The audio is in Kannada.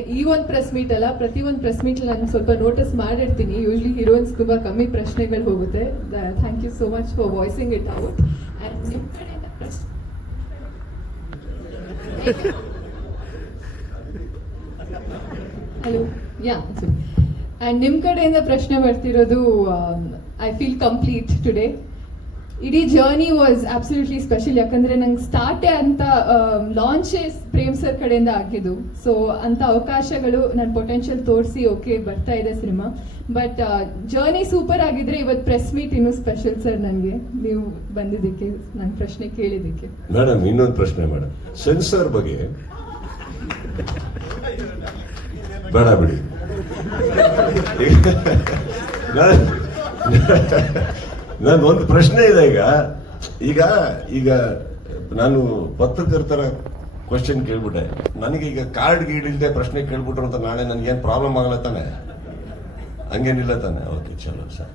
ಈ ಒಂದು ಪ್ರೆಸ್ ಮೀಟ್ ಅಲ್ಲ, ಪ್ರತಿ ಒಂದು ಪ್ರೆಸ್ ಮೀಟ್ ನಾನು ಸ್ವಲ್ಪ ನೋಟಿಸ್ ಮಾಡಿರ್ತೀನಿ. ಯೂಶ್ವಲಿ ಹೀರೋಯಿನ್ಸ್ ತುಂಬಾ ಕಮ್ಮಿ ಪ್ರಶ್ನೆಗಳು ಹೋಗುತ್ತೆ. Thank you so much for voicing it out. And ನಿಮ್ಮ ಕಡೆಯಿಂದ ಪ್ರಶ್ನೆ ಹಲೋ ಯಾ ಅಂಡ್ ನಿಮ್ಮ ಕಡೆಯಿಂದ ಪ್ರಶ್ನೆ ಬರ್ತಿರೋದು, ಐ ಫೀಲ್ ಕಂಪ್ಲೀಟ್ ಟುಡೇ. ಇಡೀ ಜರ್ನಿ ವಾಸ್ ಅಬ್ಸಲ್ಯೂಟ್ಲಿ ಸ್ಪೆಷಲ್. ಯಾಕಂದರೆ ನಂಗೆ ಸ್ಟಾರ್ಟೇ ಅಂತ ಲಾಂಚೇ ಪ್ರೇಮ್ ಸರ್ ಕಡೆಯಿಂದ ಆಗಿದ್ದು. ಸೊ ಅಂಥ ಅವಕಾಶಗಳು ನನ್ನ ಪೊಟೆನ್ಷಿಯಲ್ ತೋರಿಸಿ ಓಕೆ ಬರ್ತಾ ಇದೆ ಸಿನಿಮಾ. ಬಟ್ ಜರ್ನಿ ಸೂಪರ್ ಆಗಿದ್ರೆ ಇವತ್ತು ಪ್ರೆಸ್ ಮೀಟ್ ಇನ್ನೂ ಸ್ಪೆಷಲ್ ಸರ್ ನನಗೆ, ನೀವು ಬಂದಿದ್ದಕ್ಕೆ, ನನ್ನ ಪ್ರಶ್ನೆ ಕೇಳಿದ್ದಕ್ಕೆ. ಮೇಡಮ್ ಇನ್ನೊಂದು ಪ್ರಶ್ನೆ ಮೇಡಮ್, ಸೆನ್ಸರ್ ಬಗ್ಗೆ ಬೇಡ ಬಿಡಿ. ಒಂದು ಪ್ರಶ್ನೆ ಇದೆ. ಈಗ ಈಗ ನಾನು ಪತ್ರಕರ್ತರ ಕ್ವಶನ್ ಕೇಳ್ಬಿಟ್ಟೆ, ನನಗೀಗ ಕಾರ್ಡ್ ಗೀಡ್ ಇಲ್ಲದೆ ಪ್ರಶ್ನೆ ಕೇಳ್ಬಿಟ್ರು ಅಂತ ನಾಳೆ ನನಗೇನು ಪ್ರಾಬ್ಲಮ್ ಆಗಲ್ಲ ತಾನೆ? ಹಂಗೇನಿಲ್ಲ ತಾನೆ? ಓಕೆ ಚಲೋ ಸರ್.